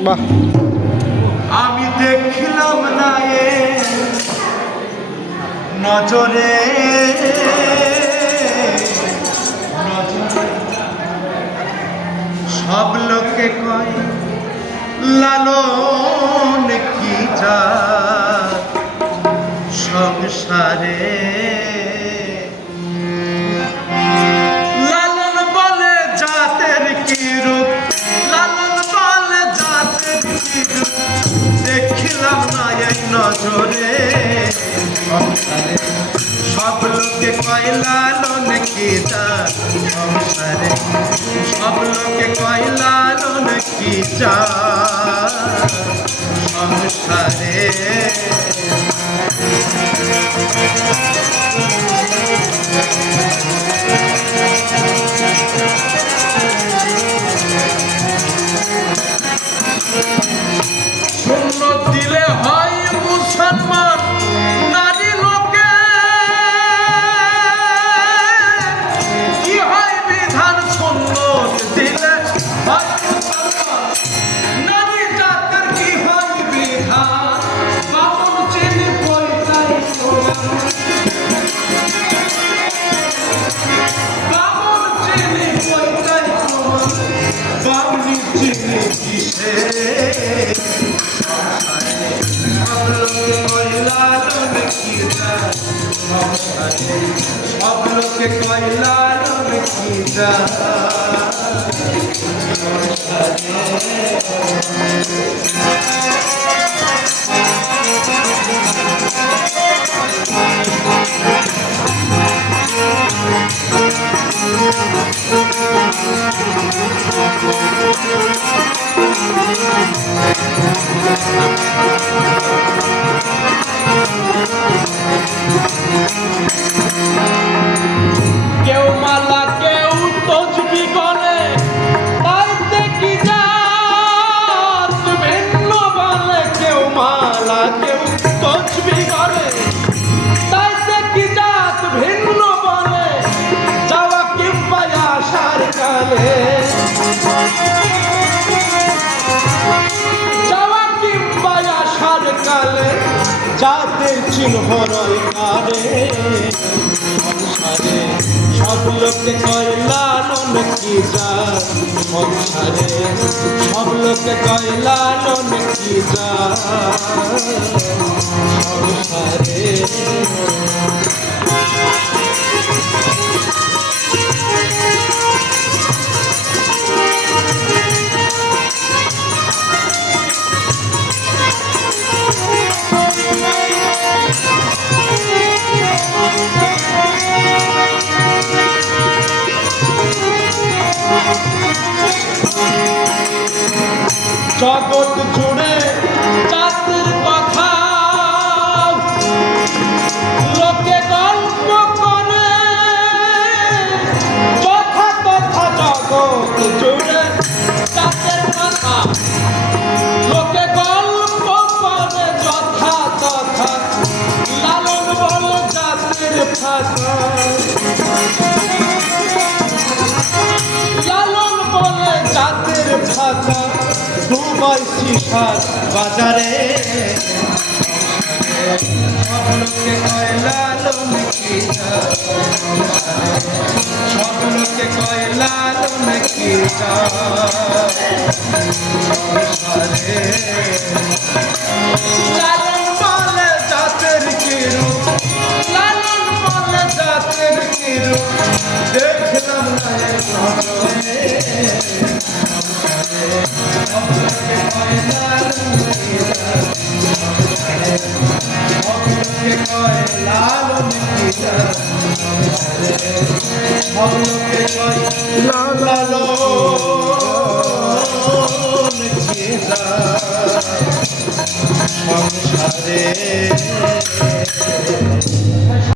বাহ আমি দেখলাম না এ নজরে সব লোকে কয় লালন কি যা সংসারে লালন বলে জাতের কি রূপ লালন বলে জাতের কি রূপ দেখলাম না এই নজরে সংসারে সব লোকে কয় লালন কি যা সংসারে সব লোকে কয় লালন কি যা সংসারে শূন্য দিলে হয় মুসলমান নারী লোকে কি হয় বিধান শূন্য দিলে নারী জাতের কি হয় বিধান বামন চিনি পয়তাই বামন চিনি পয়তাই বামনি চিনি কিসে সব লোকে কয় লালন কি যা সব লোকে কয় লালন কি যা কেউ মালা কেউ তসবি করে তাইতে কি জাত ভিন্ন বলে কেউ মালা কেউ তসবি করে তাইতে কি জাত ভিন্ন বলে যাওয়া কিংবা আসার কালে যাওয়া কিংবা আসার কালে জাতের চিহ্ন রয় কারে সংসারে সব লোকে কয় লালন কি যা সংসারে সব লোকে কয় লালন কি যা সংসারে জগৎ জুড়ে জাতের কথা লোকে গল্প করে যথা তথা জগৎ জুড়ে জাতের কথা লোকে গল্প করে যথা তথা লালন বল জাতের ভাষা লালন বলে জাতের ভাষা দুবাই শিশার বাজারে সব লোকে কয় লালন কি যা সব লোকে কয় লালন কি যা সংসারে লালন বলে জাতের কি রূপ লালন বলে জাতের কি রূপ দেখলাম না নজরে সব লোকে কয় লালন কি যা সব লোকে কয় লালন কি যা সব লোকে কয় লালন কি যা সংসারে